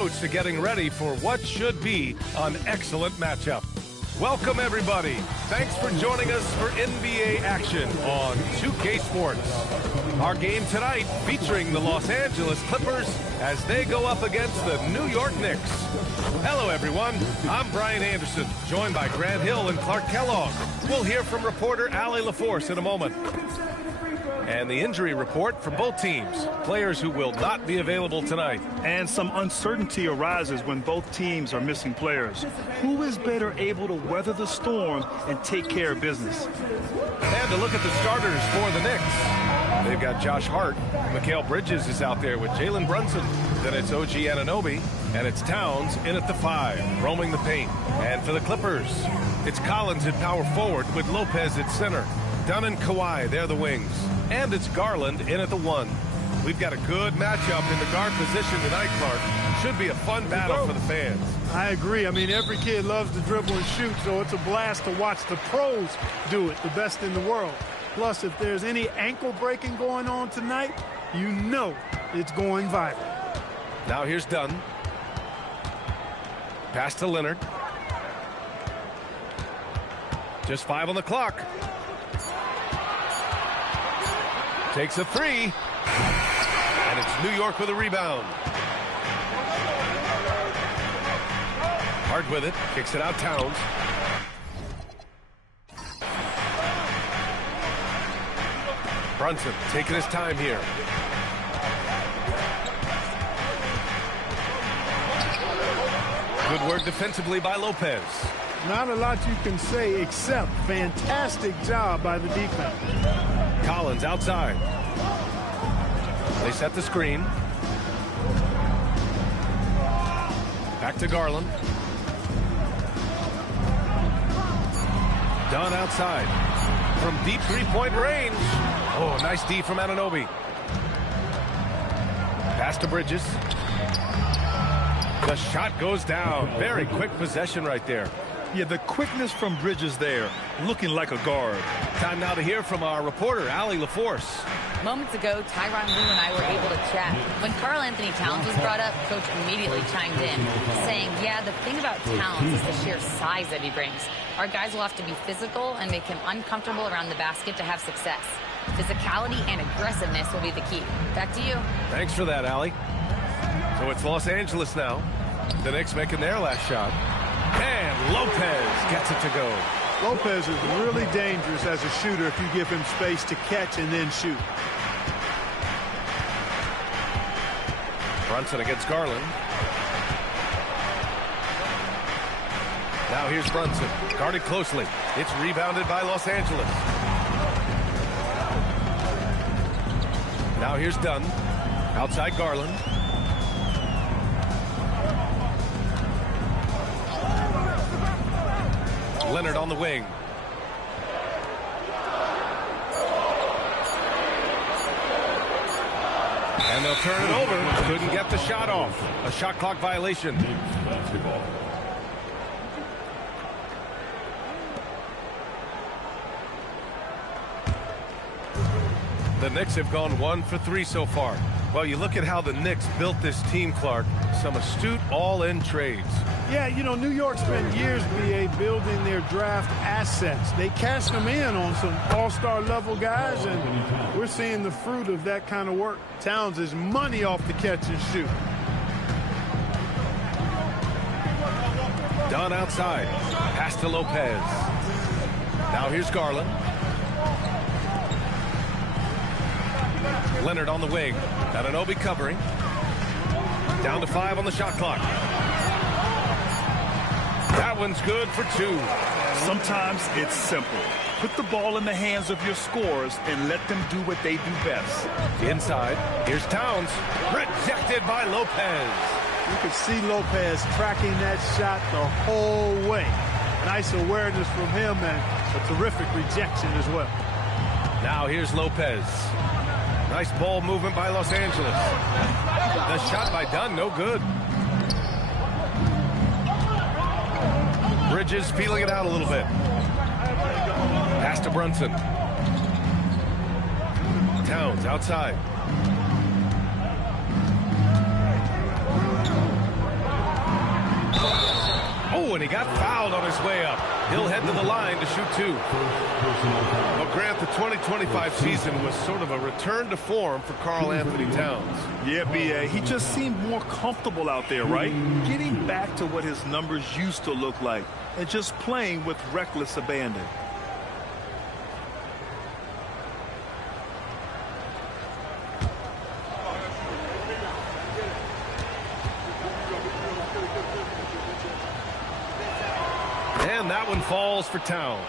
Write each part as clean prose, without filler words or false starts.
To getting ready for what should be an excellent matchup. Welcome everybody. Thanks for joining us for NBA action on 2K Sports. Our game tonight featuring the Los Angeles Clippers as they go up against the New York Knicks. Hello everyone, I'm Brian Anderson, joined by Grant Hill and Clark Kellogg. We'll hear from reporter Allie LaForce in a moment. And the injury report for both teams. Players who will not be available tonight. And some uncertainty arises when both teams are missing players. Who is better able to weather the storm and take care of business? And to look at the starters for the Knicks. They've got Josh Hart. Mikal Bridges is out there with Jalen Brunson. Then it's OG Anunoby. And it's Towns in at the 5, roaming the paint. And for the Clippers, it's Collins at power forward with Lopez at center. Dunn and Kawhi, they're the wings. And it's Garland in at the 1. We've got a good matchup in the guard position tonight, Clark. Should be a fun battle for the fans. I agree. I mean, every kid loves to dribble and shoot, so it's a blast to watch the pros do it, the best in the world. Plus, if there's any ankle breaking going on tonight, you know it's going viral. Now here's Dunn. Pass to Leonard. Just 5 on the clock. Takes a 3. And it's New York with a rebound. Hard with it. Kicks it out, Towns. Brunson taking his time here. Good work defensively by Lopez. Not a lot you can say except fantastic job by the defense. Collins outside. They set the screen. Back to Garland. Dunn outside. From deep three-point range. Oh, nice D from Anunoby. Pass to Bridges. The shot goes down. Very quick possession right there. Yeah, the quickness from Bridges there, looking like a guard. Time now to hear from our reporter, Allie LaForce. Moments ago, Tyronn Lue and I were able to chat. When Karl Anthony Towns was brought up, Coach immediately chimed in, saying, yeah, the thing about Towns is the sheer size that he brings. Our guys will have to be physical and make him uncomfortable around the basket to have success. Physicality and aggressiveness will be the key. Back to you. Thanks for that, Allie. So it's Los Angeles now. The Knicks making their last shot. And Lopez gets it to go. Lopez is really dangerous as a shooter if you give him space to catch and then shoot. Brunson against Garland. Now here's Brunson. Guarded closely. It's rebounded by Los Angeles. Now here's Dunn. Outside Garland. Leonard on the wing. And they'll turn it over. Couldn't get the shot off. A shot clock violation. The Knicks have gone 1 for 3 so far. Well, you look at how the Knicks built this team, Clark. Some astute all-in trades. Yeah, you know, New York spent years, B.A., building their draft assets. They cashed them in on some all-star level guys, and we're seeing the fruit of that kind of work. Towns is money off the catch and shoot. Dunn outside. Pass to Lopez. Now here's Garland. Leonard on the wing. Anunoby covering. Down to 5 on the shot clock. That one's good for 2. Sometimes it's simple. Put the ball in the hands of your scorers and let them do what they do best. Inside. Here's Towns. Rejected by Lopez. You could see Lopez tracking that shot the whole way. Nice awareness from him and a terrific rejection as well. Now here's Lopez. Nice ball movement by Los Angeles. The shot by Dunn, no good. Bridges feeling it out a little bit. Pass to Brunson. Towns outside. Oh, and he got fouled on his way up. He'll head to the line to shoot 2. Well, Grant, the 2025 season was sort of a return to form for Karl Anthony Towns. Yeah, B.A. He just seemed more comfortable out there, right? Getting back to what his numbers used to look like and just playing with reckless abandon. And that one falls for Towns.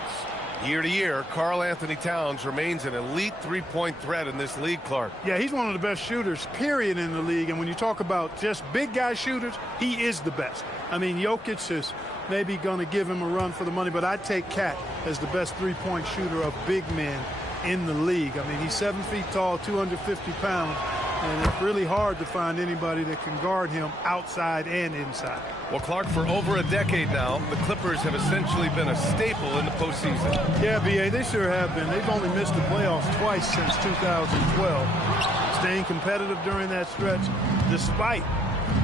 Year to year, Karl Anthony Towns remains an elite three-point threat in this league, Clark. Yeah, he's one of the best shooters, period, in the league. And when you talk about just big guy shooters, he is the best. I mean, Jokic is maybe going to give him a run for the money, but I'd take Cat as the best three-point shooter of big men in the league. I mean, he's 7 feet tall, 250 pounds, and it's really hard to find anybody that can guard him outside and inside. Well, Clark, for over a decade now, the Clippers have essentially been a staple in the postseason. Yeah, B.A., they sure have been. They've only missed the playoffs twice since 2012. Staying competitive during that stretch, despite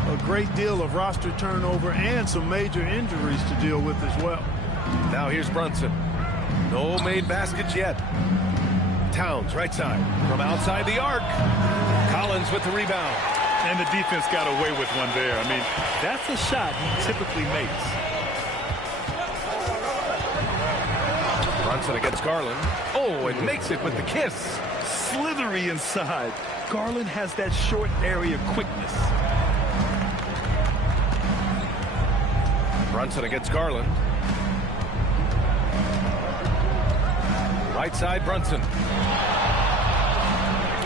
a great deal of roster turnover and some major injuries to deal with as well. Now here's Brunson. No made baskets yet. Towns, right side. From outside the arc. Collins with the rebound. And the defense got away with one there. I mean, that's a shot he typically makes. Brunson against Garland. Oh, and makes it with the kiss. Slithery inside. Garland has that short area quickness. Brunson against Garland. Right side, Brunson.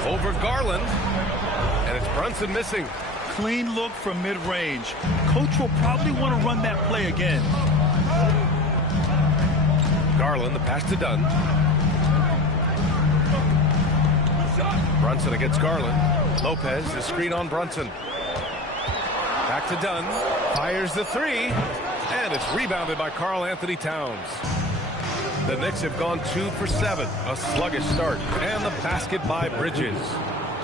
Over Garland. And it's Brunson missing. Clean look from mid-range. Coach will probably want to run that play again. Garland, the pass to Dunn. Brunson against Garland. Lopez, the screen on Brunson. Back to Dunn. Fires the three. And it's rebounded by Karl Anthony Towns. The Knicks have gone 2 for 7. A sluggish start. And the basket by Bridges.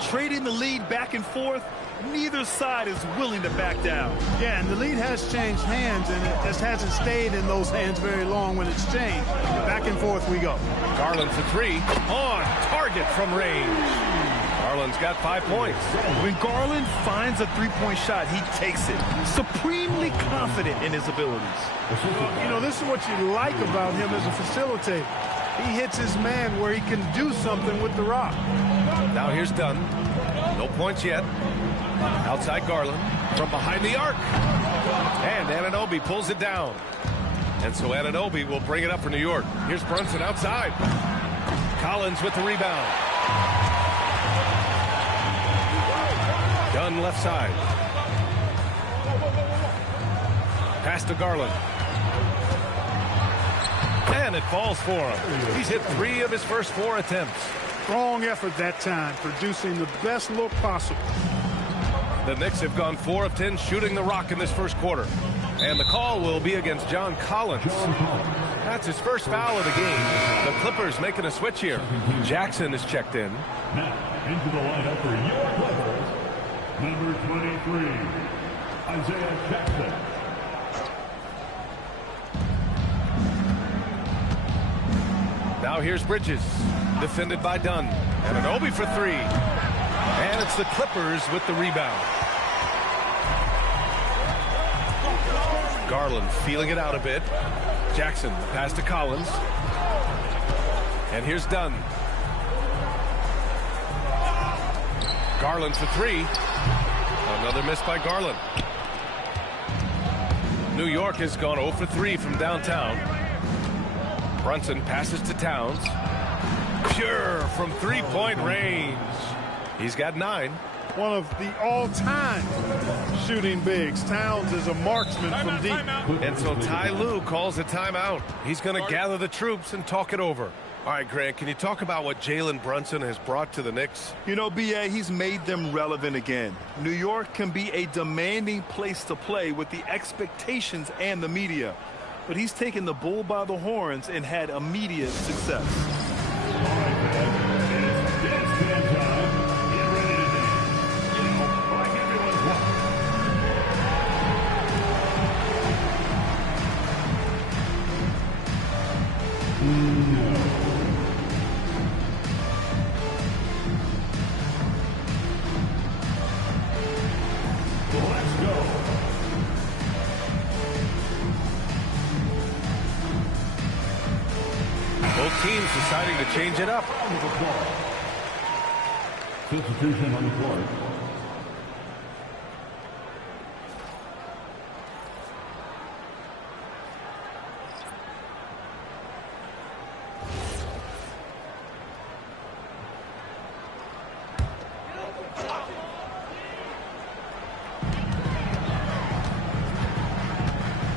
Trading the lead back and forth, neither side is willing to back down. Yeah, and the lead has changed hands, and it just hasn't stayed in those hands very long when it's changed. Back and forth we go. Garland for 3. On target from range. Garland's got 5 points. When Garland finds a three-point shot, he takes it. Supremely confident in his abilities. Well, you know, this is what you like about him as a facilitator. He hits his man where he can do something with the rock. Now here's Dunn. No points yet. Outside Garland. From behind the arc. And Anunoby pulls it down. And so Anunoby will bring it up for New York. Here's Brunson outside. Collins with the rebound. Dunn left side. Pass to Garland. And it falls for him. He's hit 3 of his first 4 attempts. Strong effort that time, producing the best look possible. The Knicks have gone 4 of 10 shooting the rock in this first quarter. And the call will be against John Collins. That's his first foul of the game. The Clippers making a switch here. Jackson is checked in. Now into the lineup for your Clippers, number 23, Isaiah Jackson. Now here's Bridges, defended by Dunn. And Anunoby for 3. And it's the Clippers with the rebound. Garland feeling it out a bit. Jackson, pass to Collins. And here's Dunn. Garland for 3. Another miss by Garland. New York has gone 0 for 3 from downtown. Brunson passes to Towns. Pure from three-point range. He's got 9. One of the all-time shooting bigs. Towns is a marksman from deep. And so Ty Lue calls a timeout. He's going to gather the troops and talk it over. All right, Grant, can you talk about what Jalen Brunson has brought to the Knicks? You know, B.A., he's made them relevant again. New York can be a demanding place to play with the expectations and the media. But he's taken the bull by the horns and had immediate success. Towns deciding to change it up. Substitution on the court.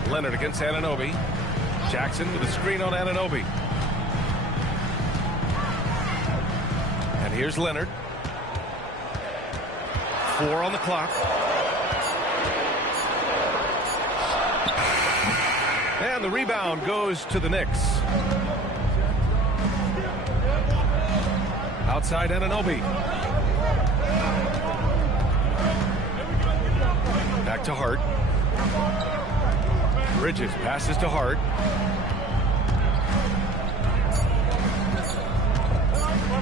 Leonard against Anunoby. Jackson with a screen on Anunoby. And here's Leonard. 4 on the clock. And the rebound goes to the Knicks. Outside Anunoby. Back to Hart. Bridges passes to Hart.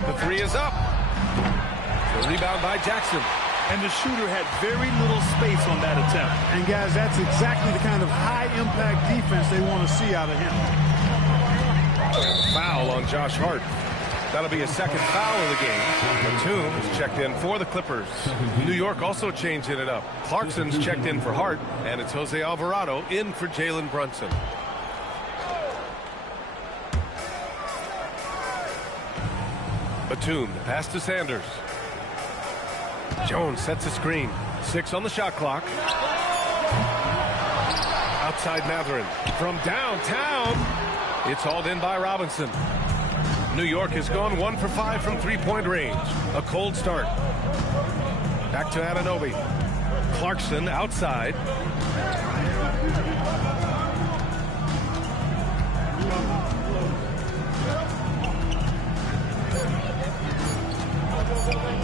The three is up. The rebound by Jackson. And the shooter had very little space on that attempt. And, guys, that's exactly the kind of high-impact defense they want to see out of him. Foul on Josh Hart. That'll be a second foul of the game. Batum is checked in for the Clippers. New York also changing it up. Clarkson's checked in for Hart, and it's Jose Alvarado in for Jalen Brunson. Batum, the pass to Sanders. Jones sets a screen. 6 on the shot clock. Outside Mathurin. From downtown, it's hauled in by Robinson. New York has gone 1 for 5 from three-point range. A cold start. Back to Anunoby. Clarkson outside.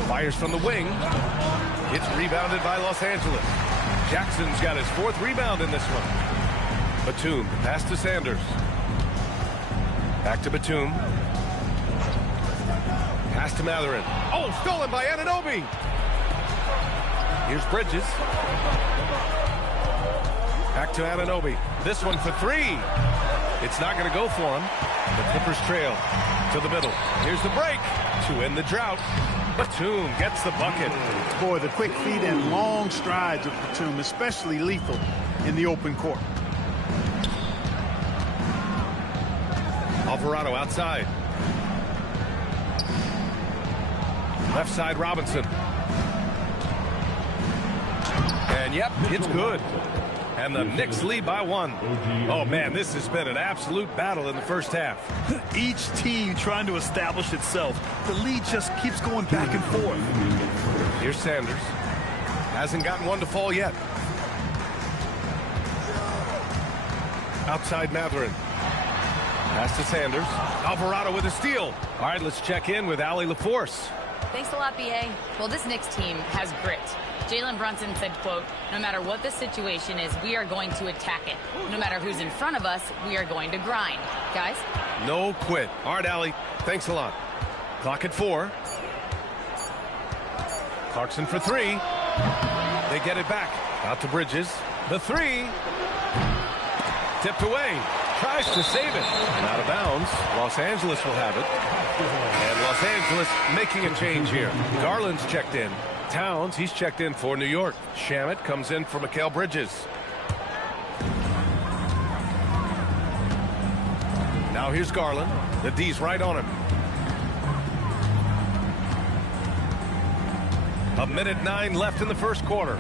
Fires from the wing. It's rebounded by Los Angeles. Jackson's got his 4th rebound in this one. Batum, pass to Sanders. Back to Batum. Pass to Mathurin. Oh, stolen by Anunoby. Here's Bridges. Back to Anunoby. This one for 3. It's not going to go for him. The Clippers trail to the middle. Here's the break to end the drought. Batum gets the bucket. Boy, the quick feet and long strides of Batum, especially lethal in the open court. Alvarado outside. Left side Robinson. And yep, it's good. And the Knicks lead by 1. Oh man, this has been an absolute battle in the first half. Each team trying to establish itself. The lead just keeps going back and forth. Here's Sanders. Hasn't gotten one to fall yet. Outside Mathurin. Pass to Sanders. Alvarado with a steal. All right, let's check in with Allie LaForce. Thanks a lot, B.A. Well, this Knicks team has grit. Jalen Brunson said, quote, no matter what the situation is, we are going to attack it. No matter who's in front of us, we are going to grind. Guys? No quit. All right, Allie. Thanks a lot. Clock at 4. Clarkson for 3. They get it back. Out to Bridges. The 3. Tipped away. Tries to save it. And out of bounds. Los Angeles will have it. And Los Angeles making a change here. Garland's checked in. Towns, he's checked in for New York. Shamet comes in for Mikal Bridges. Now here's Garland. The D's right on him. 1:09 left in the first quarter.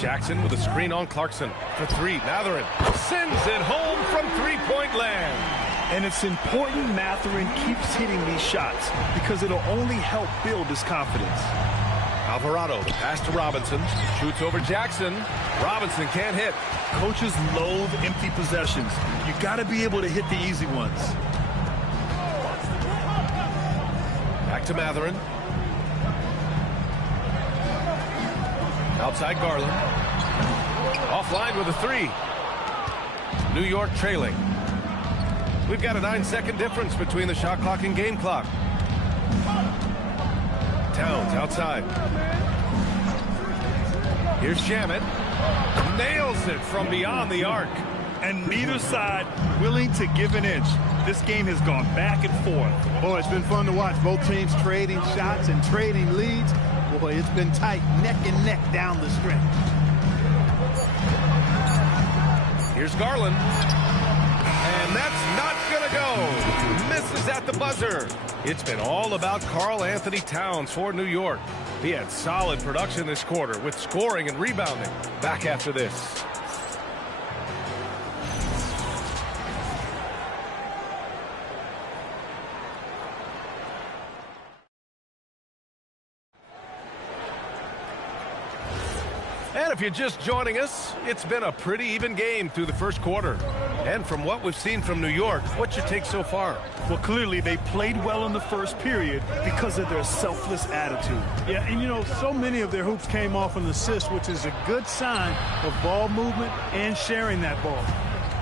Jackson with a screen on Clarkson for 3. Mathurin sends it home from three-point land. And it's important Mathurin keeps hitting these shots because it'll only help build his confidence. Alvarado, the pass to Robinson. Shoots over Jackson. Robinson can't hit. Coaches loathe empty possessions. You got to be able to hit the easy ones. Back to Mathurin. Outside Garland. Offline with a 3. New York trailing. We've got a 9-second difference between the shot clock and game clock. Towns outside. Here's Shamet. Nails it from beyond the arc. and neither side willing to give an inch. This game has gone back and forth. Boy, it's been fun to watch. Both teams trading shots and trading leads. Boy, it's been tight, neck and neck down the stretch. Here's Garland. And that's not going to go. Misses at the buzzer. It's been all about Karl Anthony Towns for New York. He had solid production this quarter with scoring and rebounding. Back after this. And if you're just joining us, it's been a pretty even game through the first quarter. And from what we've seen from New York, what's your take so far? Well, clearly they played well in the first period because of their selfless attitude. Yeah, and you know, so many of their hoops came off an assist, which is a good sign of ball movement and sharing that ball.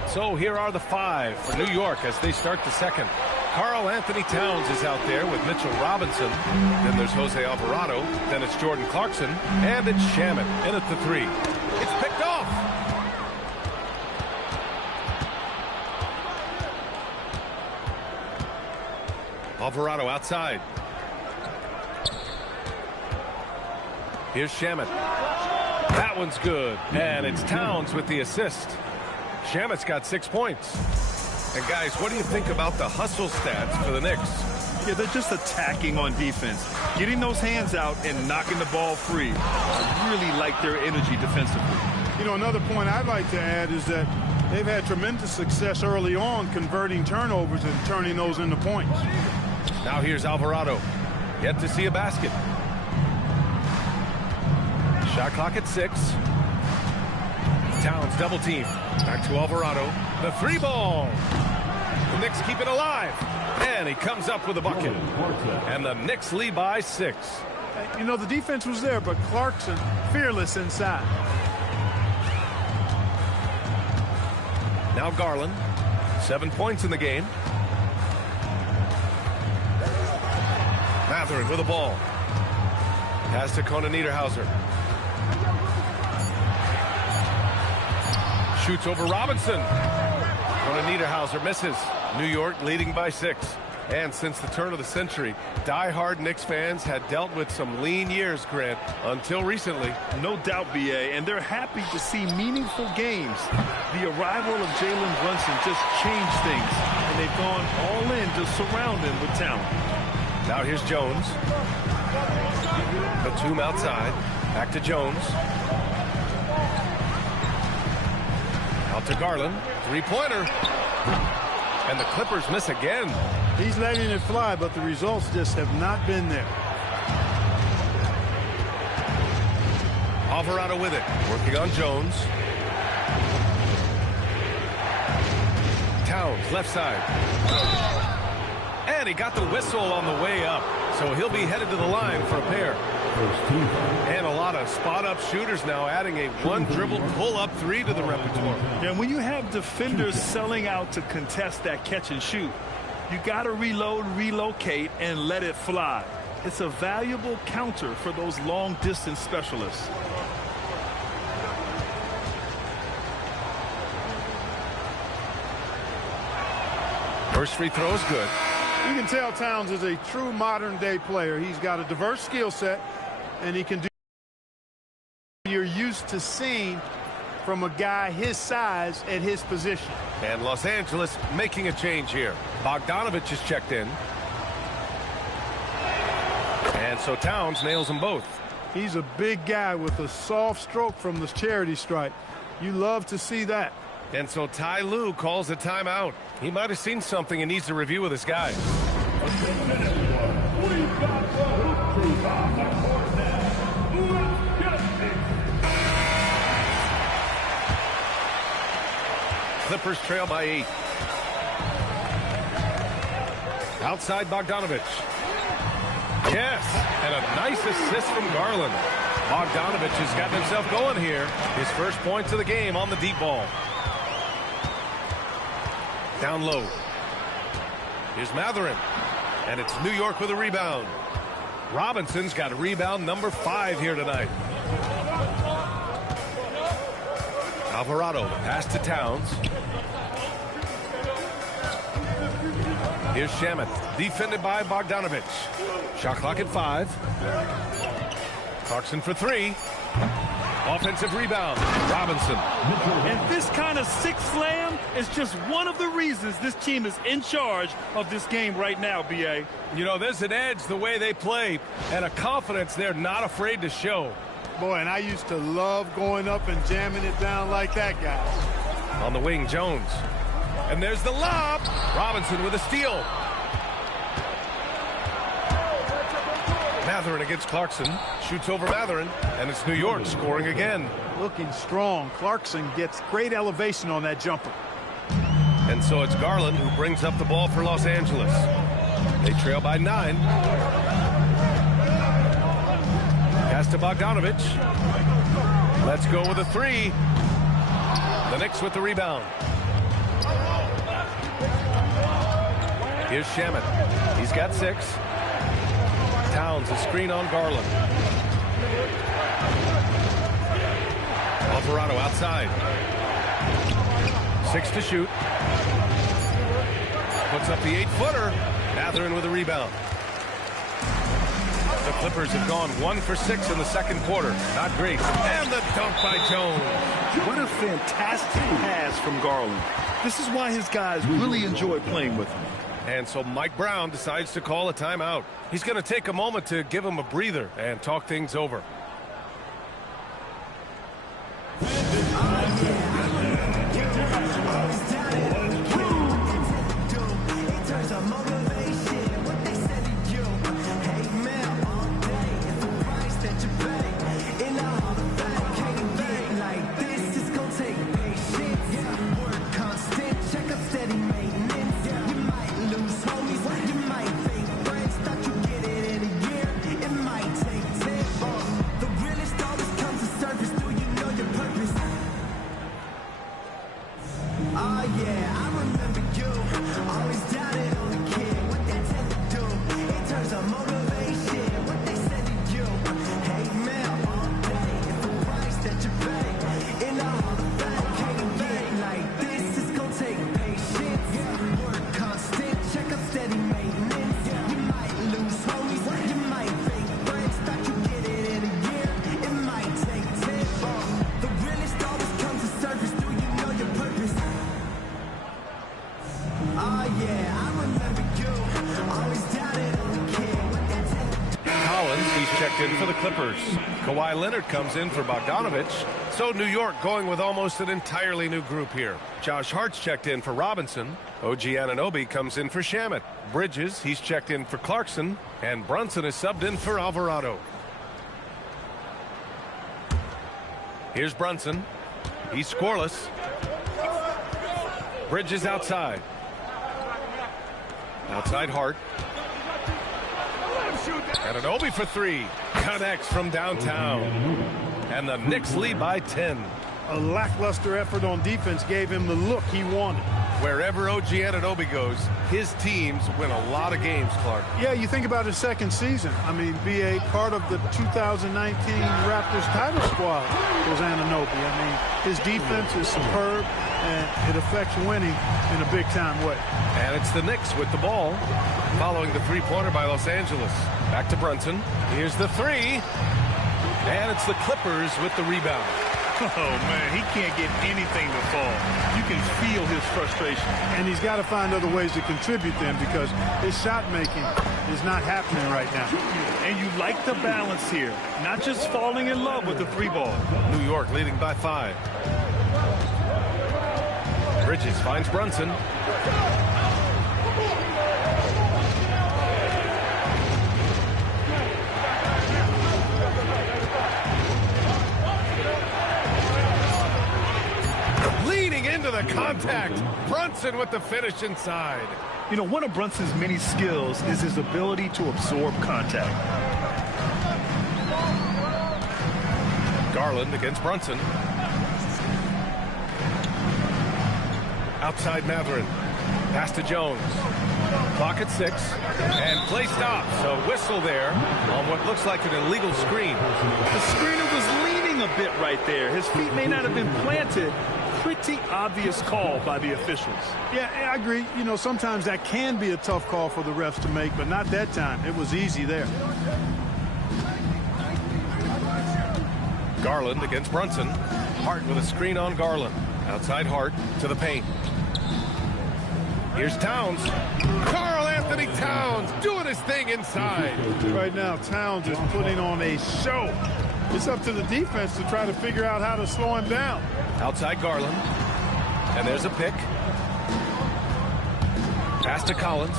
So here are the five for New York as they start the second. Karl Anthony Towns is out there with Mitchell Robinson. Then there's Jose Alvarado. Then it's Jordan Clarkson. And it's Shamet in at the three. It's picked off. Alvarado outside. Here's Shamet. That one's good. And it's Towns with the assist. Shamet's got 6 points. And guys, what do you think about the hustle stats for the Knicks? Yeah, they're just attacking on defense. Getting those hands out and knocking the ball free. I really like their energy defensively. You know, another point I'd like to add is that they've had tremendous success early on converting turnovers and turning those into points. Now here's Alvarado. Yet to see a basket. Shot clock at 6. Towns double team. Back to Alvarado. The three ball. The Knicks keep it alive. And he comes up with a bucket. And the Knicks lead by 6. You know, the defense was there, but Clarkson fearless inside. Now Garland. 7 points in the game. Matherin with the ball. Pass to Conan Niederhauser. Shoots over Robinson. Conan Niederhauser misses. New York leading by 6. And since the turn of the century, die-hard Knicks fans had dealt with some lean years, Grant, until recently. No doubt, B.A., and they're happy to see meaningful games. The arrival of Jalen Brunson just changed things, and they've gone all in to surround him with talent. Now here's Jones. Batum outside. Back to Jones. Out to Garland. Three-pointer. And the Clippers miss again. He's letting it fly, but the results just have not been there. Alvarado with it. Working on Jones. Towns, left side. And he got the whistle on the way up. So he'll be headed to the line for a pair. And a lot of spot-up shooters now, adding a one-dribble pull-up three to the repertoire. Yeah, when you have defenders selling out to contest that catch and shoot, you got to reload, relocate, and let it fly. It's a valuable counter for those long-distance specialists. First free throw is good. You can tell Towns is a true modern-day player. He's got a diverse skill set, and he can do what you're used to seeing from a guy his size at his position. And Los Angeles making a change here. Bogdanovich is checked in. And so Towns nails them both. He's a big guy with a soft stroke from the charity stripe. You love to see that. And so Ty Lue calls a timeout. He might have seen something and needs to review with his guys. Clippers trail by 8. Outside Bogdanovich. Yes, and a nice assist from Garland. Bogdanovich has gotten himself going here. His first points of the game on the deep ball. Down low. Here's Matherin. And it's New York with a rebound. Robinson's got rebound number 5 here tonight. Alvarado, the pass to Towns. Here's Shamet, defended by Bogdanovich. Shot clock at 5. Clarkson for 3. Offensive rebound, Robinson. And this kind of six slam is just one of the reasons this team is in charge of this game right now, B.A. You know, there's an edge the way they play and a confidence they're not afraid to show. Boy, and I used to love going up and jamming it down like that guy. On the wing, Jones. And there's the lob. Robinson with a steal. Mathurin against Clarkson. Shoots over Mathurin. And it's New York scoring again. Looking strong. Clarkson gets great elevation on that jumper. And so it's Garland who brings up the ball for Los Angeles. They trail by 9. Pass to Bogdanovich. Let's go with a 3. The Knicks with the rebound. Here's Shamet. He's got 6. Towns, a screen on Garland. Alvarado outside. 6 to shoot. Puts up the 8-footer. Mathurin with a rebound. The Clippers have gone 1 for 6 in the second quarter. Not great. And the dunk by Jones. What a fantastic pass from Garland. This is why his guys really enjoy playing with him. And so Mike Brown decides to call a timeout. He's going to take a moment to give him a breather and talk things over. In for the Clippers. Kawhi Leonard comes in for Bogdanovich. So New York going with almost an entirely new group here. Josh Hart's checked in for Robinson. OG Anunoby comes in for Shamet. Bridges, he's checked in for Clarkson. And Brunson is subbed in for Alvarado. Here's Brunson. He's scoreless. Bridges outside. Outside Hart. Anunoby for 3. Connects from downtown. And the Knicks lead by 10. A lackluster effort on defense gave him the look he wanted. Wherever OG Anunoby goes, his teams win a lot of games, Clark. Yeah, you think about his second season. I mean, BA, part of the 2019 Raptors title squad was Anunoby. I mean, his defense is superb, and it affects winning in a big-time way. And it's the Knicks with the ball, following the three-pointer by Los Angeles. Back to Brunson. Here's the 3. And it's the Clippers with the rebound. Oh, man, he can't get anything to fall. You can feel his frustration. And he's got to find other ways to contribute them because his shot making is not happening right now. And you like the balance here, not just falling in love with the 3-ball. New York leading by 5. Bridges finds Brunson. Into the contact. Brunson with the finish inside. You know, one of Brunson's many skills is his ability to absorb contact. Garland against Brunson. Outside Mathurin. Pass to Jones. Clock at 6. And play stops. So whistle there on what looks like an illegal screen. The screener was leaning a bit right there. His feet may not have been planted. Pretty obvious call by the officials. Yeah, I agree. You know, sometimes that can be a tough call for the refs to make, but not that time. It was easy there. Garland against Brunson. Hart with a screen on Garland. Outside Hart to the paint. Here's Towns. Karl Anthony Towns doing his thing inside. Right now, Towns is putting on a show. It's up to the defense to try to figure out how to slow him down. Outside Garland. And there's a pick. Pass to Collins.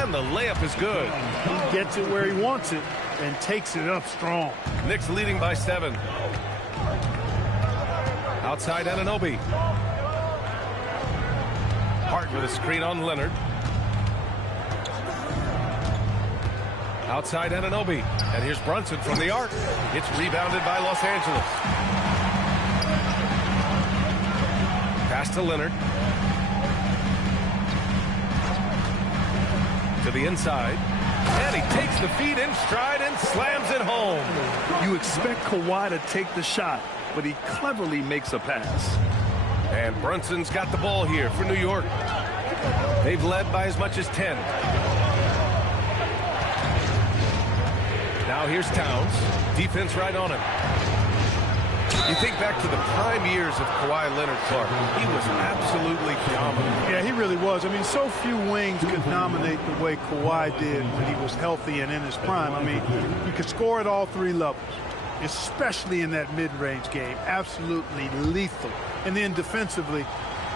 And the layup is good. He gets it where he wants it and takes it up strong. Knicks leading by 7. Outside Anunoby. Hart with a screen on Leonard. Outside Anunoby. And here's Brunson from the arc. It's rebounded by Los Angeles. Pass to Leonard. To the inside. And he takes the feed in stride and slams it home. You expect Kawhi to take the shot, but he cleverly makes a pass. And Brunson's got the ball here for New York. They've led by as much as 10. Now here's Towns. Defense right on him. You think back to the prime years of Kawhi Leonard, Clark. He was absolutely dominant. Yeah, he really was. I mean, so few wings could dominate the way Kawhi did when he was healthy and in his prime. I mean, he could score at all 3 levels, especially in that mid-range game. Absolutely lethal. And then defensively,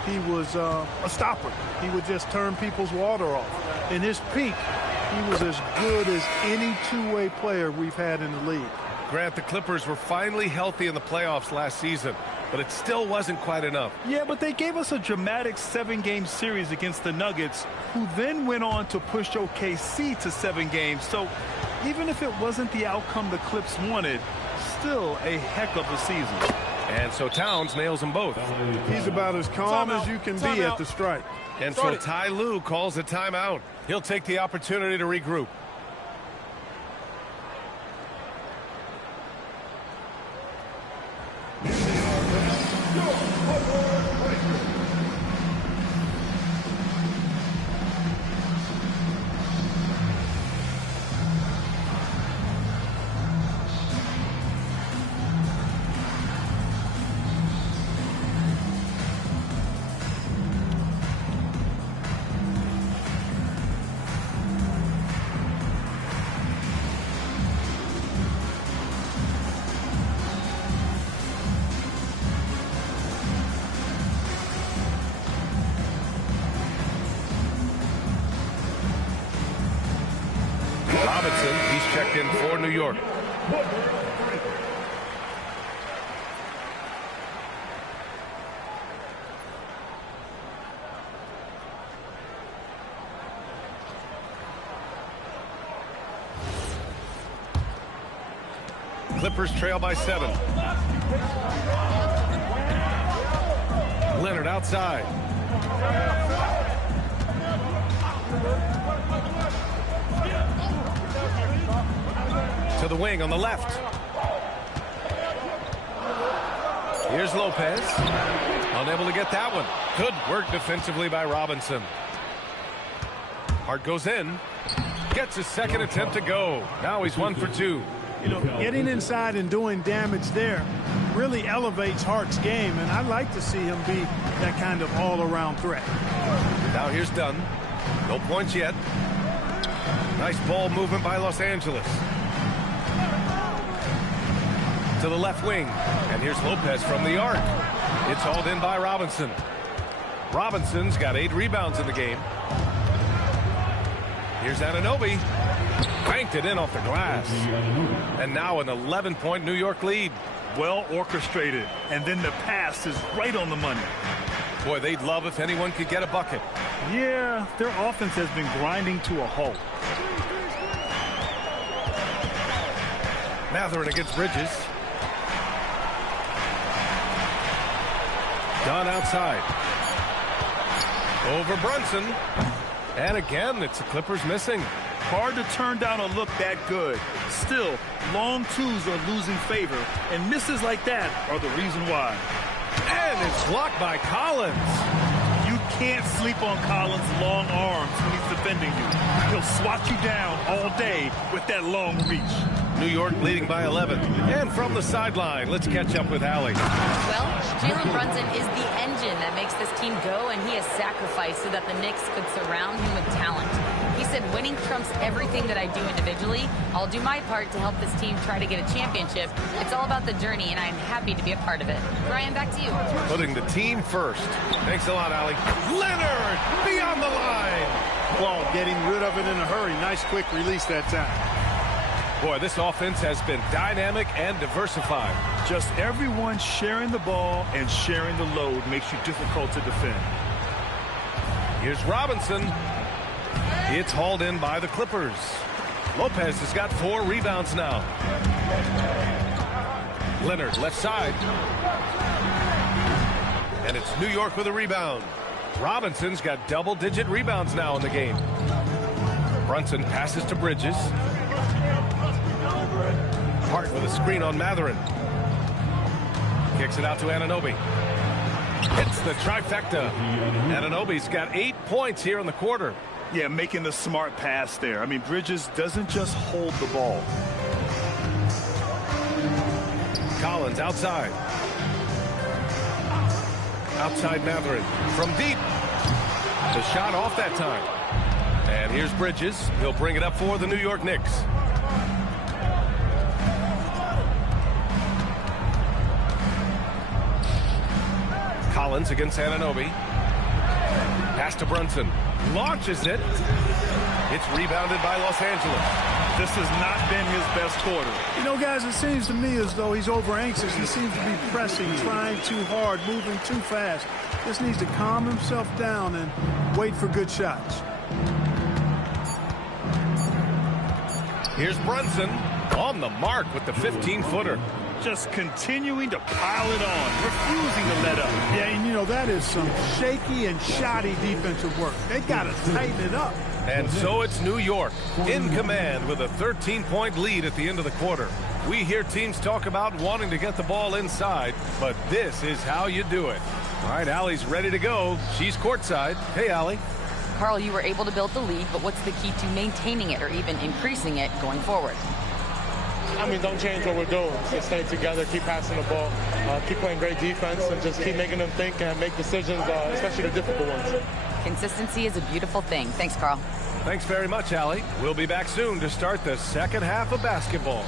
he was a stopper. He would just turn people's water off. In his peak, he was as good as any two-way player we've had in the league. Grant, the Clippers were finally healthy in the playoffs last season, but it still wasn't quite enough. Yeah, but they gave us a dramatic 7-game series against the Nuggets, who then went on to push OKC to 7 games. So even if it wasn't the outcome the Clips wanted, still a heck of a season. And so Towns nails them both. He's about as calm as you can be at the strike. And so Ty Lue calls a timeout. He'll take the opportunity to regroup. Robinson, he's checked in for New York. Clippers trail by 7. Leonard outside. To the wing on the left. Here's Lopez. Unable to get that one. Good work defensively by Robinson. Hart goes in. Gets his second attempt to go. Now he's 1 for 2. You know, getting inside and doing damage there really elevates Hart's game, and I'd like to see him be that kind of all-around threat. Now here's Dunn. No points yet. Nice ball movement by Los Angeles. To the left wing. And here's Lopez from the arc. It's hauled in by Robinson. Robinson's got 8 rebounds in the game. Here's Anunoby. Banked it in off the glass. And now an 11-point New York lead. Well orchestrated. And then the pass is right on the money. Boy, they'd love if anyone could get a bucket. Yeah, their offense has been grinding to a halt. Matherin against Bridges. Dunn outside. Over Brunson. And again, it's the Clippers missing. Hard to turn down a look that good. Still, long twos are losing favor, and misses like that are the reason why. And it's blocked by Collins. You can't sleep on Collins' long arms when he's defending you. He'll swat you down all day with that long reach. New York leading by 11. And from the sideline, let's catch up with Allie. Well, Jalen Brunson is the engine that makes this team go, and he has sacrificed so that the Knicks could surround him with talent. He said, winning trumps everything that I do individually. I'll do my part to help this team try to get a championship. It's all about the journey, and I'm happy to be a part of it. Brian, back to you. Putting the team first. Thanks a lot, Allie. Leonard beyond the line. Ball getting rid of it in a hurry. Nice quick release that time. Boy, this offense has been dynamic and diversified. Just everyone sharing the ball and sharing the load makes you difficult to defend. Here's Robinson. It's hauled in by the Clippers. Lopez has got 4 rebounds now. Leonard left side. And it's New York with a rebound. Robinson's got double-digit rebounds now in the game. Brunson passes to Bridges. Hart with a screen on Matherin. Kicks it out to Anunoby. Hits the trifecta. Anunoby's got 8 points here in the quarter. Yeah, making the smart pass there. I mean, Bridges doesn't just hold the ball. Collins outside. Outside Matherin from deep. The shot off that time. And here's Bridges. He'll bring it up for the New York Knicks. Collins against Anunoby. Pass to Brunson. Launches it. It's rebounded by Los Angeles. This has not been his best quarter. You know, guys, it seems to me as though he's over anxious. He seems to be pressing, trying too hard, moving too fast. Just needs to calm himself down and wait for good shots. Here's Brunson on the mark with the 15-footer. Just continuing to pile it on, refusing to let up. Yeah, and you know, that is some shaky and shoddy defensive work. They got to tighten it up. And so it's New York in command with a 13-point lead at the end of the quarter. We hear teams talk about wanting to get the ball inside, but this is how you do it. All right, Allie's ready to go. She's courtside. Hey, Allie. Carl, you were able to build the lead, but what's the key to maintaining it or even increasing it going forward? I mean, don't change what we're doing. Just stay together, keep passing the ball, keep playing great defense, and just keep making them think and make decisions, especially the difficult ones. Consistency is a beautiful thing. Thanks, Carl. Thanks very much, Allie. We'll be back soon to start the second half of basketball.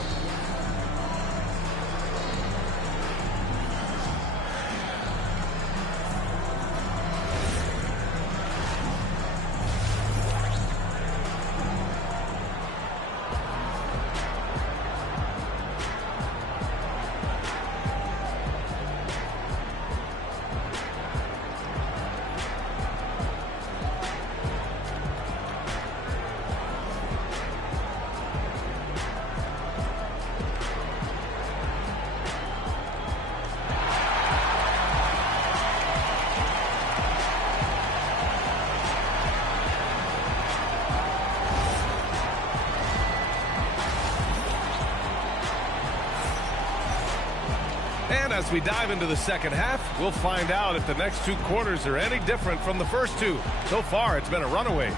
As we dive into the second half, we'll find out if the next 2 quarters are any different from the first 2. So far, it's been a runaway.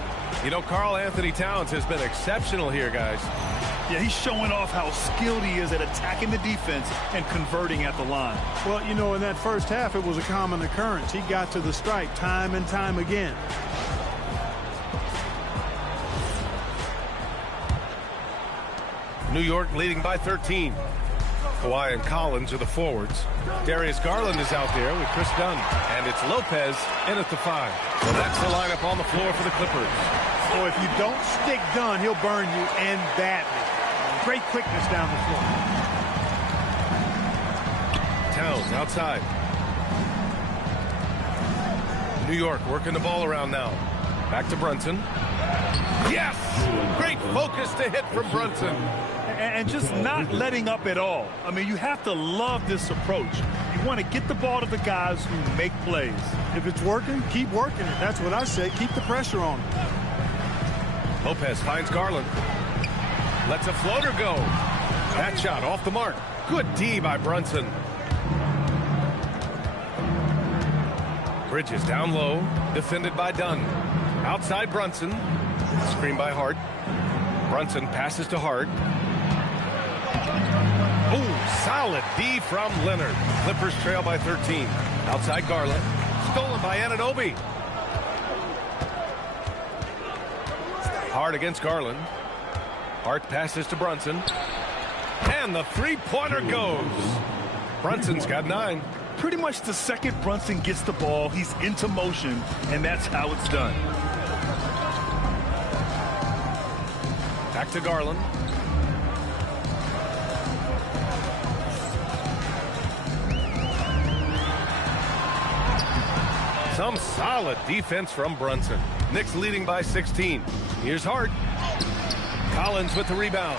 You know, Karl Anthony Towns has been exceptional here, guys. Yeah, he's showing off how skilled he is at attacking the defense and converting at the line. Well, you know, in that first half, it was a common occurrence. He got to the stripe time and time again. New York leading by 13. Kawhi and Collins are the forwards. Darius Garland is out there with Chris Dunn. And it's Lopez in at the 5. So that's the lineup on the floor for the Clippers. So if you don't stick Dunn, he'll burn you, and badly. Great quickness down the floor. Towns outside. New York working the ball around now. Back to Brunson. Yes! Great focus to hit from Brunson. And just not letting up at all. I mean, you have to love this approach. You want to get the ball to the guys who make plays. If it's working, keep working it. That's what I say. Keep the pressure on them. Lopez finds Garland. Lets a floater go. That shot off the mark. Good D by Brunson. Bridges down low. Defended by Dunn. Outside Brunson. Screen by Hart. Brunson passes to Hart. Oh, solid D from Leonard. Clippers trail by 13. Outside Garland. Stolen by Anunoby. Hart against Garland. Hart passes to Brunson. And the three-pointer goes. Brunson's got 9. Pretty much the second Brunson gets the ball, he's into motion, and that's how it's done. Back to Garland. Some solid defense from Brunson. Knicks leading by 16. Here's Hart. Collins with the rebound.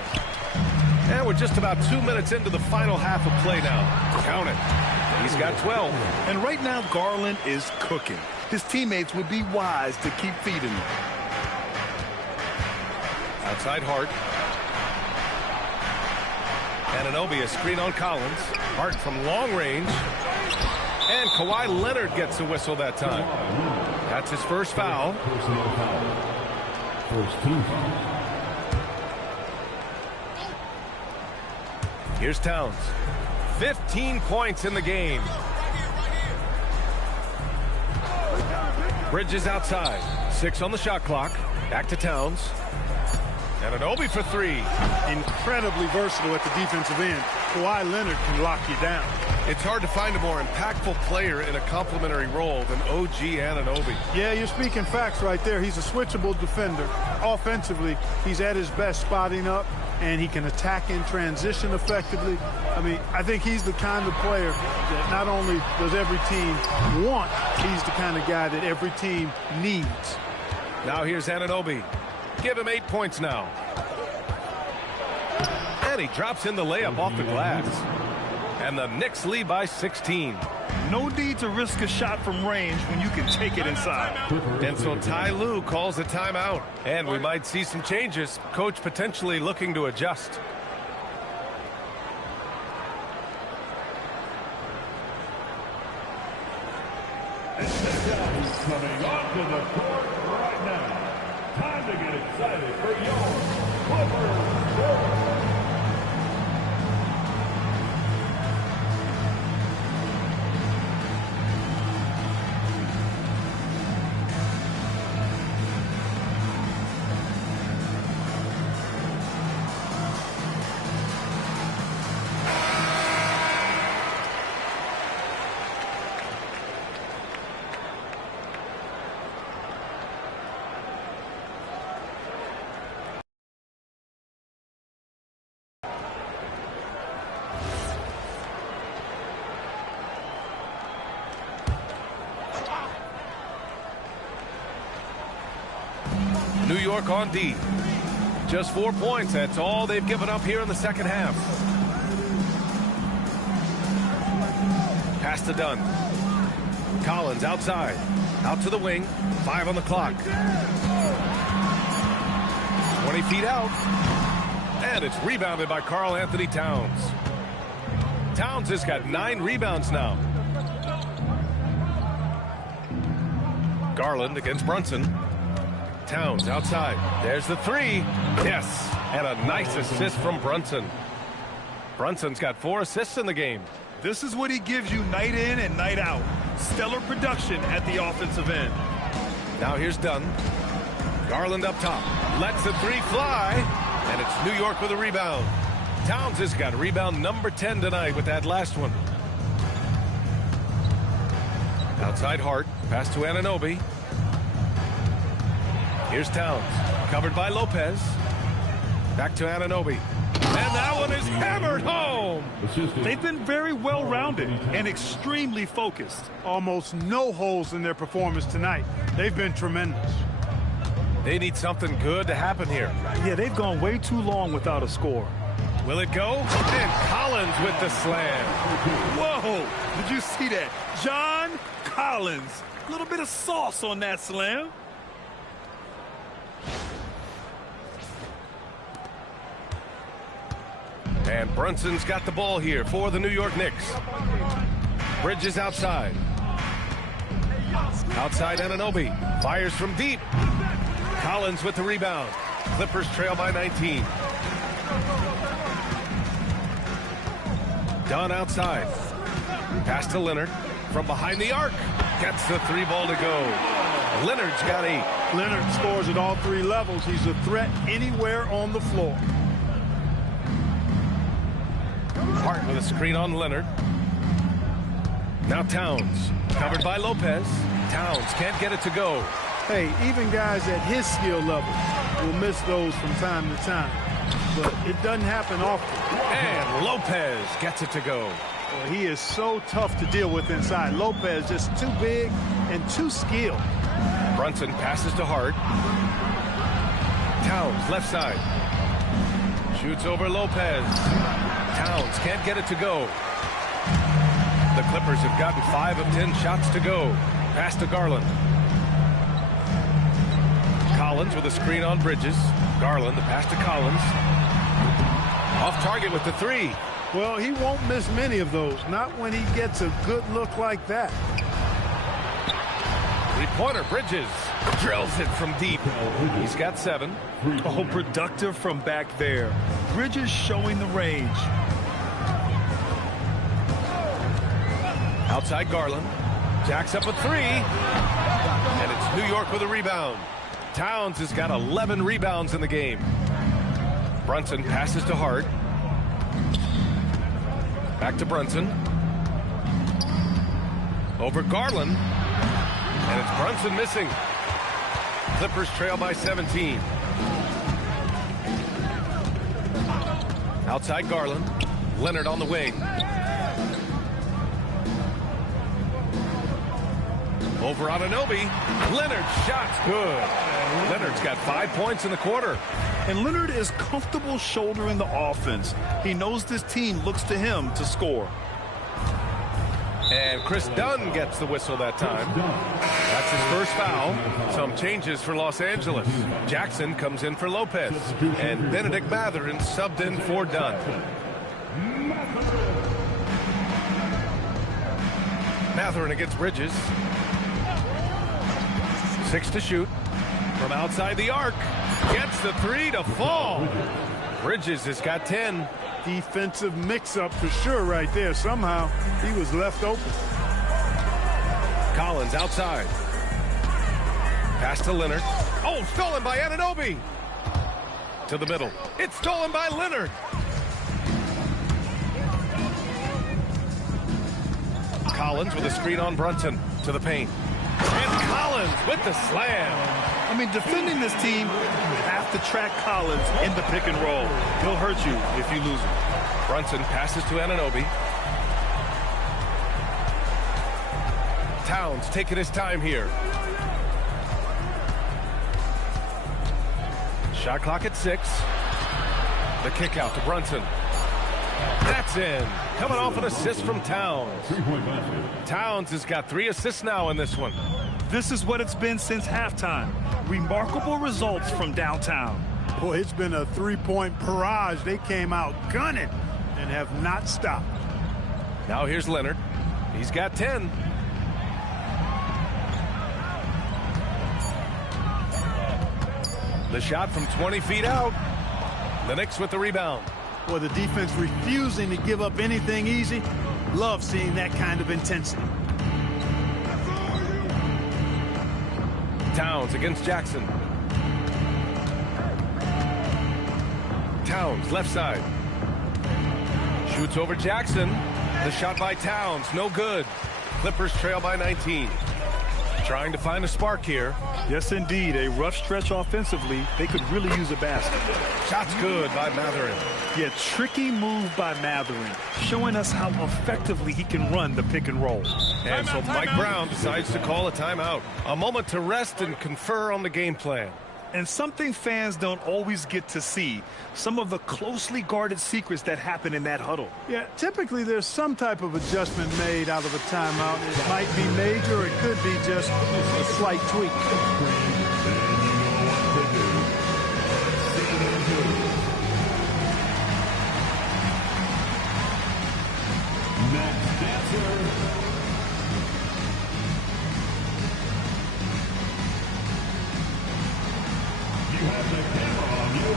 And we're just about 2 minutes into the final half of play now. Count it. He's got 12. And right now, Garland is cooking. His teammates would be wise to keep feeding him. Outside Hart. Anunoby, a screen on Collins. Hart from long range. And Kawhi Leonard gets a whistle that time. That's his first foul. Personal foul. First team foul. Here's Towns. 15 points in the game. Bridges outside. 6 on the shot clock. Back to Towns. Anunoby for 3. Incredibly versatile at the defensive end. Kawhi Leonard can lock you down. It's hard to find a more impactful player in a complementary role than OG Anunoby. Yeah, you're speaking facts right there. He's a switchable defender. Offensively, he's at his best spotting up, and he can attack in transition effectively. I mean, I think he's the kind of player that not only does every team want, he's the kind of guy that every team needs. Now here's Anunoby. Give him 8 points now. And he drops in the layup off the glass. And the Knicks lead by 16. No need to risk a shot from range when you can take it inside. And so Ty Lue calls a timeout. And we might see some changes. Coach potentially looking to adjust. Coming onto the court right now. Time to get excited for your Clippers. New York on D. Just 4 points. That's all they've given up here in the second half. Pass to Dunn. Collins outside. Out to the wing. 5 on the clock. 20 feet out. And it's rebounded by Karl Anthony Towns. Towns has got 9 rebounds now. Garland against Brunson. Towns outside. There's the 3. Yes. And a nice assist from Brunson. Brunson's got 4 assists in the game. This is what he gives you night in and night out. Stellar production at the offensive end. Now here's Dunn. Garland up top. Lets the 3 fly. And it's New York with a rebound. Towns has got rebound number 10 tonight with that last one. Outside Hart. Pass to Anunoby. Here's Towns. Covered by Lopez. Back to Anunoby. And that one is hammered home. They've been very well-rounded and extremely focused. Almost no holes in their performance tonight. They've been tremendous. They need something good to happen here. Yeah, they've gone way too long without a score. Will it go? And Collins with the slam. Whoa! Did you see that? John Collins. A little bit of sauce on that slam. And Brunson's got the ball here for the New York Knicks. Bridges outside. Outside Anunoby. Fires from deep. Collins with the rebound. Clippers trail by 19. Dunn outside. Pass to Leonard. From behind the arc. Gets the 3 ball to go. Leonard's got 8. Leonard scores at all 3 levels. He's a threat anywhere on the floor. Hart with a screen on Leonard. Now Towns. Covered by Lopez. Towns can't get it to go. Hey, even guys at his skill level will miss those from time to time. But it doesn't happen often. And Lopez gets it to go. Well, he is so tough to deal with inside. Lopez just too big and too skilled. Brunson passes to Hart. Towns left side. Shoots over Lopez. Towns can't get it to go. The Clippers have gotten 5 of 10 shots to go. Pass to Garland. Collins with a screen on Bridges. Garland, the pass to Collins. Off target with the 3. Well, he won't miss many of those. Not when he gets a good look like that. 3-pointer, Bridges. Drills it from deep. He's got 7. Oh, productive from back there. Bridges showing the range. Outside Garland. Jacks up a 3. And it's New York with a rebound. Towns has got 11 rebounds in the game. Brunson passes to Hart. Back to Brunson. Over Garland. And it's Brunson missing. Clippers trail by 17. Outside Garland. Leonard on the wing. Over Anunoby. Leonard shot's good. Leonard's got 5 points in the quarter. And Leonard is comfortable shouldering the offense. He knows this team looks to him to score. And Chris Dunn gets the whistle that time. That's his first foul. Some changes for Los Angeles. Jackson comes in for Lopez. And Benedict Mathurin subbed in for Dunn. Mathurin against Bridges. 6 to shoot. From outside the arc. Gets the 3 to fall. Bridges has got 10. Defensive mix-up for sure right there. Somehow he was left open. Collins outside. Pass to Leonard. Oh, stolen by Anunoby. To the middle. It's stolen by Leonard. Collins with a screen on Brunson. To the paint. And Collins with the slam. I mean, defending this team, you have to track Collins in the pick and roll. He'll hurt you if you lose him. Brunson passes to Anunoby. Towns taking his time here. Shot clock at 6. The kick out to Brunson. That's in. Coming off an assist from Towns. Towns has got 3 assists now in this one. This is what it's been since halftime. Remarkable results from downtown. Boy, it's been a 3-point barrage. They came out gunning and have not stopped. Now here's Leonard. He's got 10. The shot from 20 feet out. The Knicks with the rebound. Boy, the defense refusing to give up anything easy. Love seeing that kind of intensity. Towns against Jackson. Towns left side. Shoots over Jackson. The shot by Towns, no good. Clippers trail by 19. Trying to find a spark here. Yes, indeed. A rough stretch offensively. They could really use a basket. Shot's good by Mathurin. Yeah, tricky move by Mathurin, showing us how effectively he can run the pick and roll. And so Mike Brown decides to call a timeout. A moment to rest and confer on the game plan. And something fans don't always get to see, some of the closely guarded secrets that happen in that huddle. Yeah, typically there's some type of adjustment made out of a timeout. It might be major, or it could be just a slight tweak. You have the camera on you.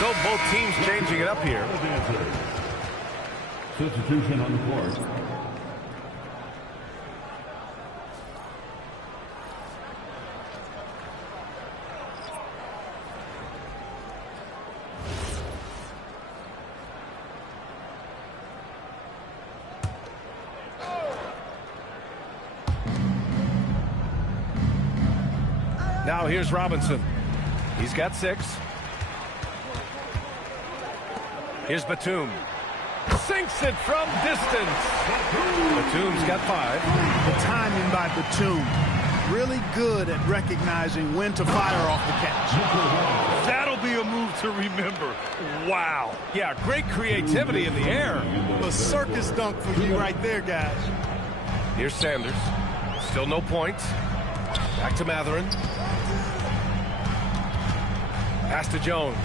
So both teams changing it up here. Substitution on the court. Now here's Robinson. He's got 6. Here's Batum. Sinks it from distance. Batum's got 5. The timing by Batum. Really good at recognizing when to fire off the catch. That'll be a move to remember. Wow. Yeah, great creativity in the air. A circus dunk for you right there, guys. Here's Sanders. Still no points. Back to Matherin. Pass to Jones.